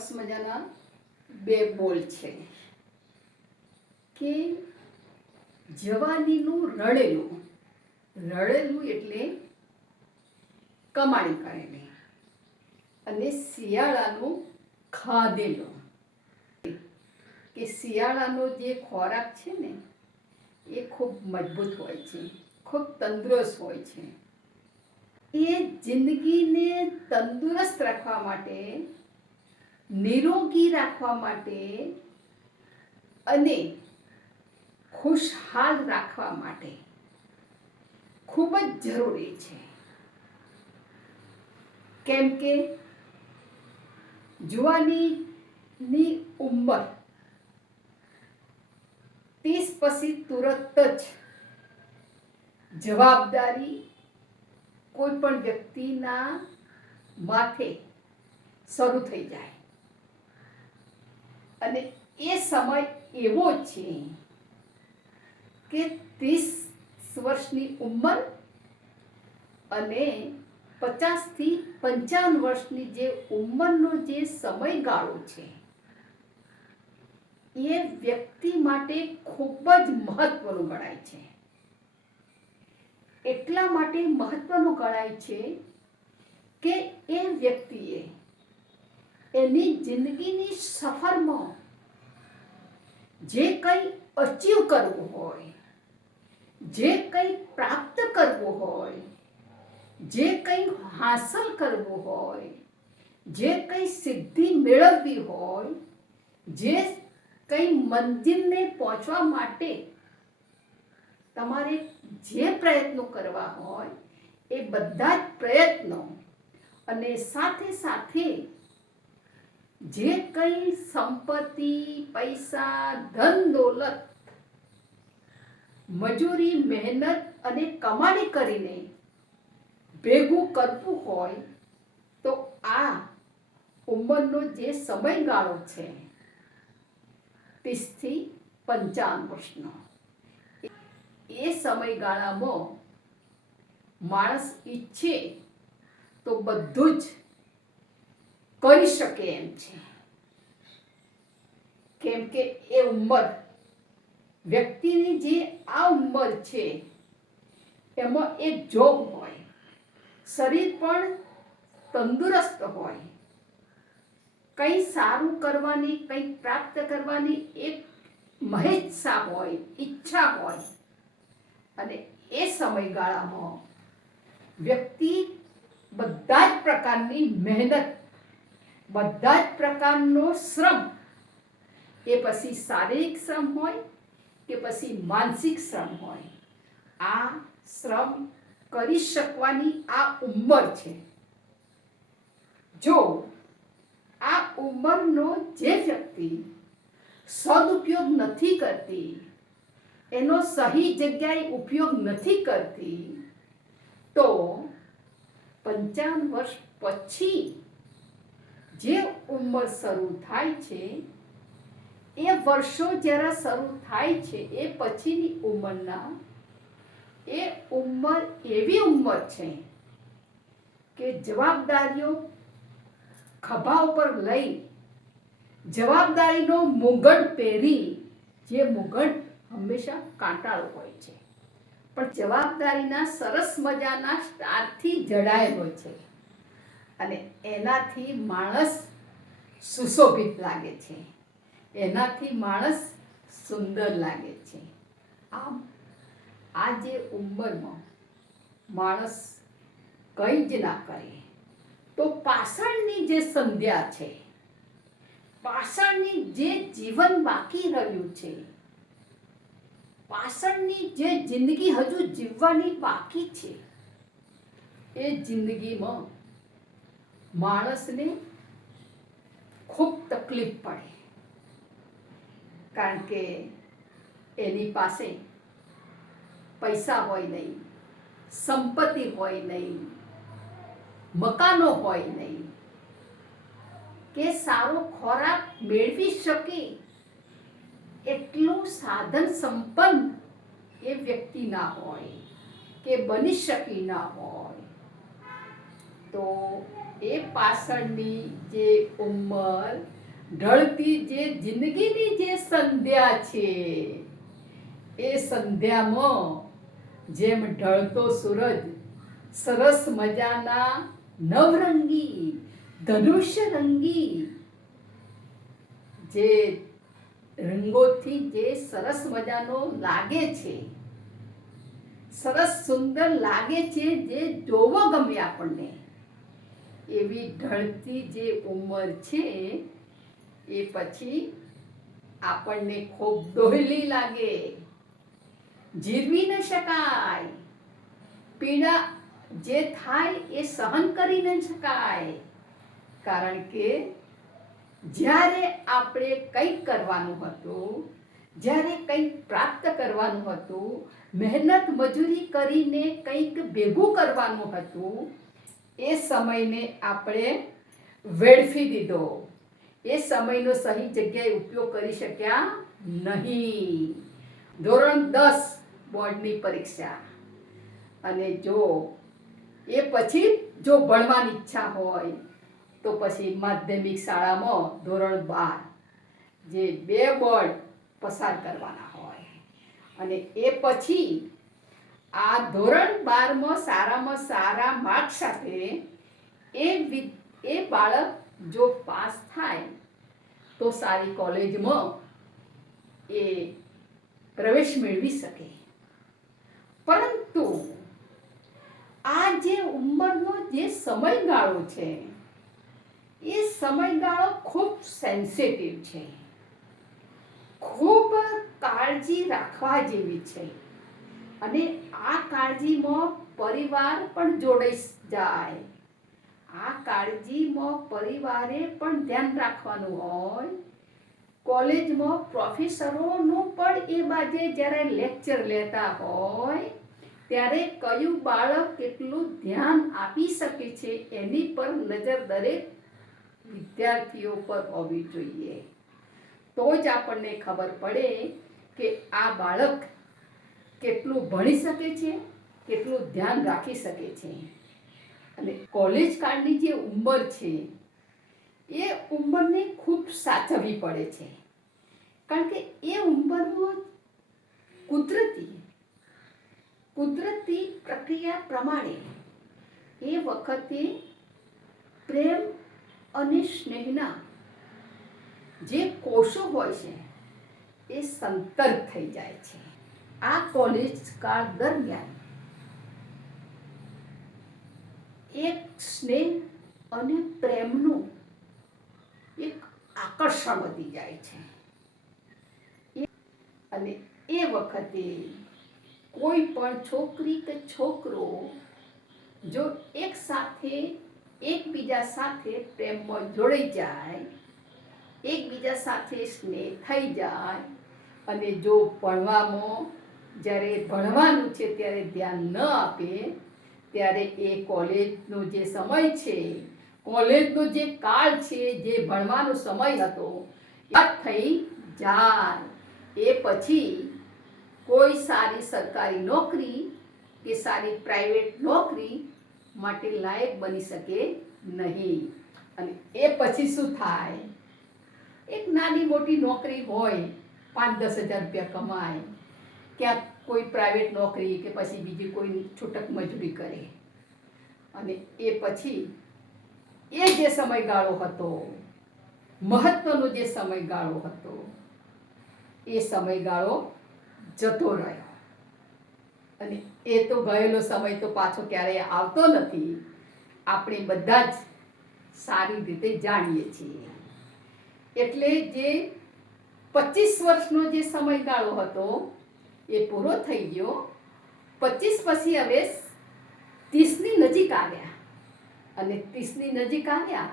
સરસ મજાના બે બોલ છે કે જવાનીનું રડેલું. રડેલું એટલે કમાણી કરેલી, અને શિયાળાનું ખાધેલું. કે શિયાળાનો જે ખોરાક છે ને એ ખૂબ મજબૂત હોય છે, ખૂબ તંદુરસ્ત હોય છે. એ જિંદગીને તંદુરસ્ત રાખવા માટે, નિરોગી રાખવા માટે અને ખુશહાલ રાખવા માટે ખૂબ જ જરૂરી છે. કેમ કે જુવાનીની ઉંમર 30 પછી તુરત જ જવાબદારી કોઈ પણ વ્યક્તિના માથે શરૂ થઈ જાય, અને એ સમય એવો છે કે 30 વર્ષની ઉંમર અને 50 થી 55 વર્ષની જે ઉંમરનો જે સમયગાળો છે એ વ્યક્તિ માટે ખૂબ જ મહત્વનું ગણાય છે. એટલા માટે મહત્વનું ગણાય છે કે એ વ્યક્તિએ એની જિંદગીની સફરમાં જે કંઈ અચીવ કરવું હોય, જે કંઈ પ્રાપ્ત કરવું હોય, જે કંઈ હાંસલ કરવું હોય, જે કંઈ સિદ્ધિ મેળવવી હોય, જે કંઈ મંજિલને પહોંચવા માટે તમારે જે પ્રયત્નો કરવા હોય એ બધા જ પ્રયત્નો, અને સાથે સાથે જે કંઈ સંપત્તિ, પૈસા, ધન દોલત, મજૂરી, મહેનત અને કમાણી કરીને ભેગું કરવું હોય, તો આ ઉંમરનો જે સમયગાળો છે 30 થી 55 વર્ષનો, એ સમયગાળામાં માણસ ઈચ્છે તો બધું જ કરી શકે એમ છે. કેમ કે એ ઉંમર, વ્યક્તિની જે આ ઉંમર છે એમાં એક જોગ હોય, શરીર પણ તંદુરસ્ત હોય, કંઈ સારું કરવાની, કંઈ પ્રાપ્ત કરવાની એક મહેચ્છા હોય, ઈચ્છા હોય. અને એ સમયગાળામાં વ્યક્તિ બધા જ પ્રકારની મહેનત, બધા જ પ્રકારનો શ્રમ, એ પછી શારીરિક શ્રમ હોય કે પછી માનસિક શ્રમ હોય, આ શ્રમ કરી શકવાની આ ઉંમર છે. જો આ ઉંમરનો જે વ્યક્તિ સદુપયોગ નથી કરતી, એનો સહી જગ્યાએ ઉપયોગ નથી કરતી, તો 55 વર્ષ પછી જે ઉંમર શરૂ થાય છે, એ વર્ષો જ્યારે શરૂ થાય છે એ પછીની ઉંમરના, એ ઉંમર એવી ઉંમર છે કે જવાબદારીઓ ખભા ઉપર લઈ, જવાબદારીનો મુગટ પહેરી, જે મુગટ હંમેશા કાંટાળો હોય છે પણ જવાબદારીના સરસ મજાના સ્ટારથી જડાયેલો છે, અને એનાથી માણસ સુશોભિત લાગે છે, એનાથી માણસ સુંદર લાગે છે. આમ આ જે ઉંમરમાં માણસ કંઈ જ ના કરે તો પાછળની જે સંધ્યા છે, પાછળની જે જીવન બાકી રહ્યું છે, પાછળની જે જિંદગી હજુ જીવવાની બાકી છે, એ જિંદગીમાં માણસને ખૂબ તકલીફ પડે. કારણ કે એની પાસે પૈસા હોય નહીં, સંપત્તિ હોય નહીં, મકાનો હોય નહીં, કે સારો ખોરાક મેળવી શકે એટલું સાધન સંપન્ન એ વ્યક્તિ ના હોય, કે બની શકી ના હોય. તો એ પાછળની જે ઉંમર, ઢળતી જે જિંદગીની જે સંધ્યા છે, એ સંધ્યામાં જેમ ઢળતો સૂરજ સરસ મજાના નવરંગી ધનુષ્ય રંગી જે રંગોથી જે સરસ મજાનો લાગે છે, સરસ સુંદર લાગે છે, જે જોવો ગમે આપણને, એવી ઢળતી જે ઉંમર છે એ પછી આપણને ખૂબ દોહલી લાગે, જીરવી ન શકાય, પીડા જે થાય એ સહન કરી ન શકાય. કારણ કે જ્યારે આપણે કંઈક કરવાનું હતું, જ્યારે કંઈક પ્રાપ્ત કરવાનું હતું, મહેનત મજૂરી કરીને કંઈક ભેગું કરવાનું હતું, એ સમયને આપણે વેડફી દીધો, એ સમયનો સહી જગ્યાએ ઉપયોગ કરી શક્યા નહીં. ધોરણ 10 બોર્ડની પરીક્ષા, અને જો એ પછી જો ભણવાની ઈચ્છા હોય તો પછી માધ્યમિક શાળામાં ધોરણ 12 જે 2 બોર્ડ પસાર કરવાના હોય, અને એ પછી આ ધોરણ 12માં સારામાં સારા માર્ક સાથે એ બાળક જો પાસ થાય તો સારી કોલેજમાં એ પ્રવેશ મેળવી શકે. પરંતુ આ જે ઉંમરનો જે સમયગાળો છે, એ સમયગાળો ખૂબ સેન્સિટિવ છે, ખૂબ કાળજી રાખવા જેવી છે. અને આ કાળજીમાં પરિવાર પણ જોડાઈ જાય, આ કાળજીમાં પરિવારે પણ ધ્યાન રાખવાનું હોય. કોલેજમાં પ્રોફેસરોનું પણ એ બાજે જ્યારે લેક્ચર લેતા હોય ત્યારે કયું બાળક કેટલું ધ્યાન આપી શકે છે એની પર નજર દરેક વિદ્યાર્થીઓ પર હોવી જોઈએ. તો જ આપણને ખબર પડે કે આ બાળક કેટલું ભણી શકે છે, કેટલું ધ્યાન રાખી શકે છે. અને કોલેજ કાળની જે ઉંમર છે એ ઉંમરને ખૂબ સાચવવી પડે છે. કારણ કે એ ઉંમરમાં કુદરતી પ્રક્રિયા પ્રમાણે એ વખતે પ્રેમ અને સ્નેહના જે કોષો હોય છે એ સંતર્ક થઈ જાય છે. આ કોલેજ કાળ દરમિયાન એક સ્નેહ અને પ્રેમનું એક આકર્ષણ વધી જાય છે. અને એ વખતે કોઈ પણ છોકરી કે છોકરો જો એકબીજા સાથે પ્રેમમાં જોડાઈ જાય, એકબીજા સાથે સ્નેહ થઈ જાય, અને જો ભણવામાં જ્યારે ભણવાનું છે ત્યારે ધ્યાન ન આપે, ત્યારે એ કોલેજનો જે સમય છે, કોલેજનો જે કાળ છે, જે ભણવાનો સમય હતો યાદ થઈ જાય. એ પછી કોઈ સારી સરકારી નોકરી કે સારી પ્રાઇવેટ નોકરી માટે લાયક બની શકે નહીં. અને એ પછી શું થાય, એક નાની મોટી નોકરી હોય, 5-10 હજાર રૂપિયા કમાય, ક્યાંક કોઈ પ્રાઇવેટ નોકરી કે પછી બીજી કોઈ છૂટક મજૂરી કરે. અને એ પછી એ જે સમયગાળો હતો, મહત્વનો જે સમયગાળો હતો, એ સમયગાળો જતો રહ્યો. અને એ તો ગયેલો સમય તો પાછો ક્યારેય આવતો નથી, આપણે બધા જ સારી રીતે જાણીએ છીએ. એટલે જે 25 વર્ષનો જે સમયગાળો હતો એ પૂરો થઈ ગયો. 25 પછી હવે 30ની નજીક આવ્યા, અને 30ની નજીક આવ્યા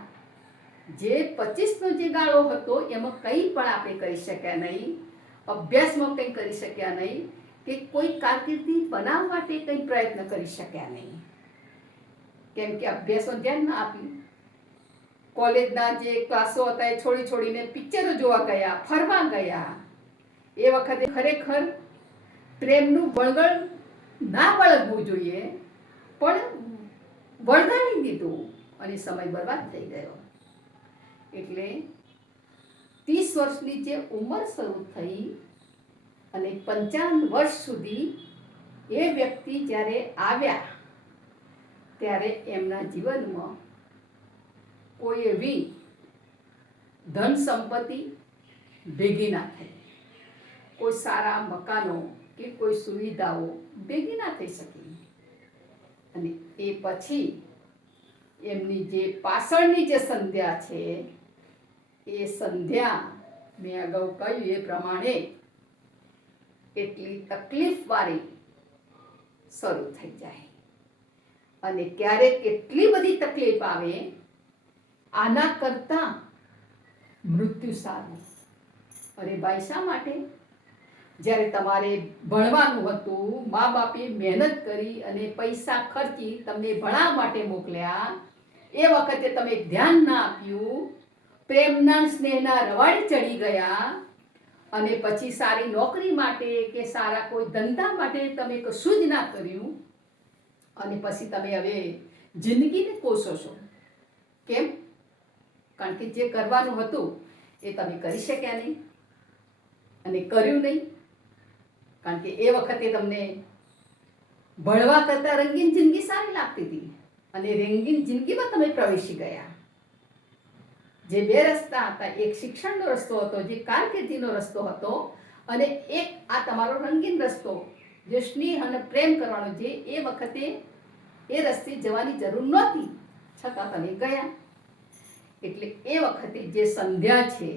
જે 25નો જે ગાળો હતો એમાં કંઈ પણ આપણે કરી શક્યા નહીં, અભ્યાસમાં કંઈ કરી શક્યા નહીં, કે કોઈ કારકિર્દી બનાવવા માટે કંઈ પ્રયત્ન કરી શક્યા નહીં. કેમ કે અભ્યાસમાં ધ્યાન ના આપ્યું. કોલેજના જે ક્લાસો હતા એ છોડીને પિક્ચરો જોવા ગયા, ફરવા ગયા. એ વખતે ખરેખર પ્રેમનું બળગણ ના વળગવું જોઈએ, પણ વળગાડી દીધું અને સમય બરબાદ થઈ ગયો. એટલે 30 વર્ષની જે ઉંમર શરૂ થઈ અને 55 વર્ષ સુધી એ વ્યક્તિ જ્યારે આવ્યા ત્યારે એમના જીવનમાં કોઈ એવી ધન સંપત્તિ ભેગી ના થઈ, કોઈ સારા મકાનો કે કોઈ સુવિધાઓ ભેગી ના થઈ શકી. અને એ પછી એમની જે પાછળની જે સંધ્યા છે એ સંધ્યા મેં અગાઉ કહ્યું એ પ્રમાણે એટલી તકલીફવાળી શરૂ થઈ જાય. અને ક્યારેક કેટલી બધી તકલીફ આવે, આના કરતાં મૃત્યુ સારું. અરે ભાઈ, શા માટે? જ્યારે તમારે ભણવાનું હતું, મા બાપે મહેનત કરી અને પૈસા ખર્ચી તમને ભણવા માટે મોકલ્યા, એ વખતે તમે ધ્યાન ના આપ્યું, પ્રેમના સ્નેહના રવાડે ચડી ગયા અને પછી સારી નોકરી માટે કે સારા કોઈ ધંધા માટે તમે કશું જ ના કર્યું અને પછી તમે હવે જિંદગીને કોસો છો. કેમ? કારણ કે જે કરવાનું હતું એ તમે કરી શક્યા નહીં અને કર્યું નહીં. કારણ કે એ વખતે તમને ભણવા કરતાં રંગીન જિંદગી સારી લાગતી હતી અને રંગીન જિંદગીમાં તમે પ્રવેશી ગયા. જે બે રસ્તા હતા, એક શિક્ષણનો રસ્તો હતો, જે કારકિર્દીનો રસ્તો હતો, અને એક આ તમારો રંગીન રસ્તો, જે સ્નેહ અને પ્રેમ કરવાનો, જે એ વખતે એ રસ્તે જવાની જરૂર નહોતી છતાં તમે ગયા. એટલે એ વખતે જે સંધ્યા છે,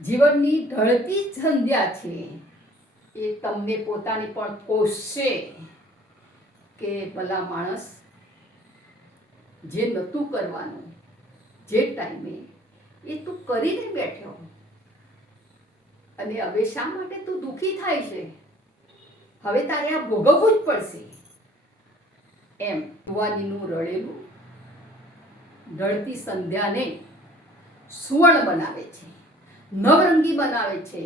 જીવનની ઢળતી સંધ્યા છે, એ તમને પોતાની પણ કોશશે કે ભલા માણસ, જે નહોતું કરવાનું જે ટાઈમે એ તું કરીને બેઠો અને હવે શા માટે તું દુઃખી થાય છે? હવે તારે આ ભોગવવું જ પડશે. એમ યુવાનીનું રડેલું ઢળતી સંધ્યાને સુવર્ણ બનાવે છે, નવરંગી બનાવે છે,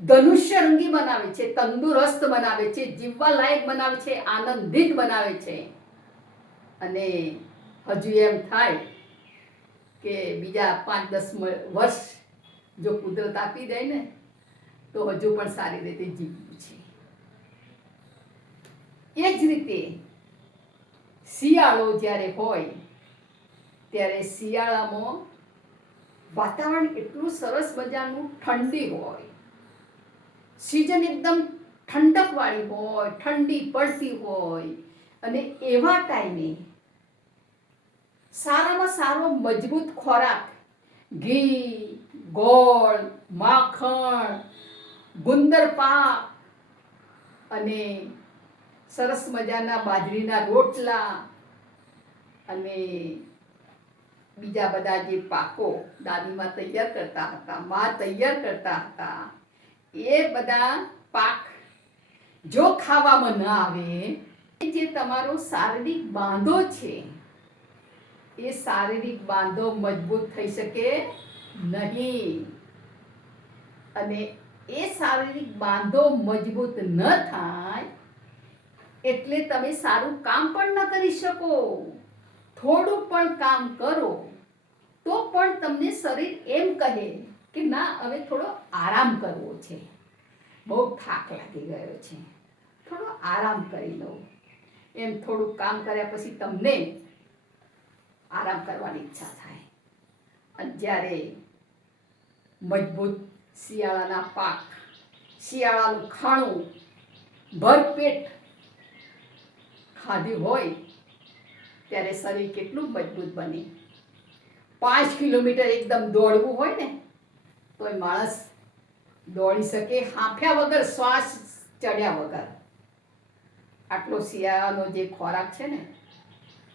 ધનુષ્યરંગી બનાવે છે, તંદુરસ્ત બનાવે છે, જીવવા લાયક બનાવે છે, આનંદિત બનાવે છે. અને હજુ એમ થાય કે બીજા 5-10 વર્ષ જો કુદરત આપી દે ને તો હજુ પણ સારી રીતે જીવવું છે. એ જ રીતે શિયાળો જ્યારે હોય ત્યારે શિયાળામાં વાતાવરણ એટલું સરસ મજાનું ઠંડી હોય, સિઝન એકદમ ઠંડકવાળી હોય, ઠંડી પડતી હોય, અને એવા ટાઈમે સારામાં સારો મજબૂત ખોરાક, ઘી, ગોળ, માખણ, ગુંદર પાક અને સરસ મજાના બાજરીના રોટલા અને બીજા બધા જે પાકો દાદીમાં તૈયાર કરતા હતા, મા તૈયાર કરતા હતા, એ બધા પાક જો ખાવામાં ન આવે, જે તમારો શારીરિક બાંધો છે એ શારીરિક બાંધો મજબૂત થઈ શકે નહીં. અને એ શારીરિક બાંધો મજબૂત ન થાય એટલે તમે સારું કામ પણ ન કરી શકો. થોડું પણ કામ કરો તો પણ તમને શરીર એમ કહે કે ના, હવે થોડો આરામ કરવો છે, બહુ થાક લાગી ગયો છે, થોડો આરામ કરી લો. એમ થોડું કામ કર્યા પછી તમને આરામ કરવાની ઈચ્છા થાય. અને જ્યારે મજબૂત શિયાળાના પાક, શિયાળાનું ખાણું ભરપેટ ખાધું હોય ત્યારે શરીર કેટલું મજબૂત બને. 5 કિલોમીટર એકદમ દોડવું હોય ને તોય માણસ દોડી શકે હાંફ્યા વગર, શ્વાસ ચડ્યા વગર. આટલો શિયાળાનો જે ખોરાક છે ને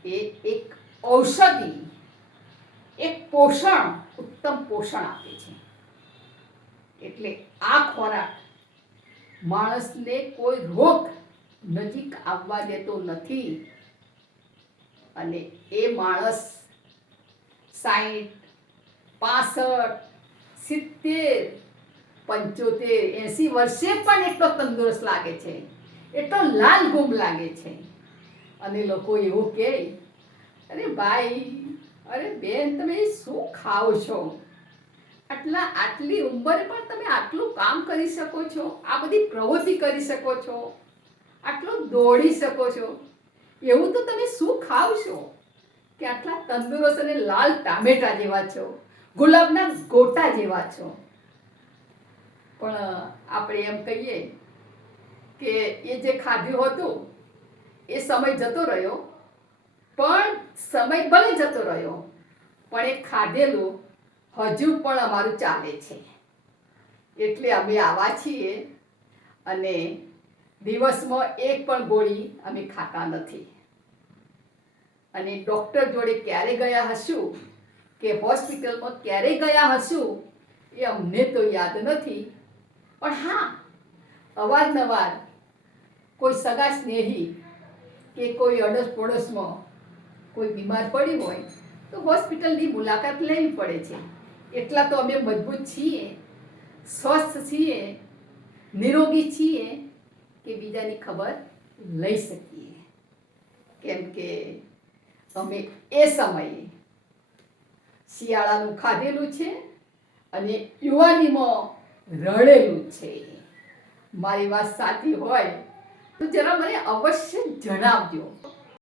એ એક ઔષધિ, એક પોષણ, ઉત્તમ પોષણ આપે છે. એટલે આ ખોરાક માણસને કોઈ રોગ નજીક આવવા દેતો નથી. અને એ માણસ 60, 65, 70, 75, 80 વર્ષે પણ એટલો તંદુરસ્ત લાગે છે, એટલો લાલ ગુમ લાગે છે. અને લોકો એવું કહે અરે ભાઈ, અરે બેન, તમે શું ખાઓ છો? આટલી ઉંમરે પણ તમે આટલું કામ કરી શકો છો, આ બધી પ્રવૃત્તિ કરી શકો છો, આટલું દોડી શકો છો, એવું તો તમે શું ખાવ છો કે આટલા તંદુરસ્ત અને લાલ ટામેટા જેવા છો, ગુલાબના ગોટા જેવા છો? પણ આપણે એમ કહીએ કે એ જે ખાધું હતું એ સમય જતો રહ્યો, પણ સમય ભલે જતો રહ્યો, પણ એ ખાધેલું હજુ પણ અમારું ચાલે છે. એટલે અમે આવા છીએ અને દિવસમાં એક પણ ગોળી અમે ખાતા નથી. અને ડૉક્ટર જોડે ક્યારે ગયા હશું કે હોસ્પિટલમાં ક્યારે ગયા હશું એ અમને તો યાદ નથી. પણ હા, અવારનવાર કોઈ સગા સ્નેહી કે કોઈ અડોશ પડોશમાં કોઈ બીમાર પડ્યું હોય તો હોસ્પિટલની મુલાકાત લેવી પડે છે. એટલા તો અમે મજબૂત છીએ, સ્વસ્થ છીએ, નિરોગી છીએ કે બીજાની ખબર લઈ શકીએ. કેમ કે અમે એ સમયે શિયાળાનું ખાધેલું છે અને યુવાનીમાં રડેલું છે. મારી વાત સાચી હોય તો જરા મને અવશ્ય જણાવજો.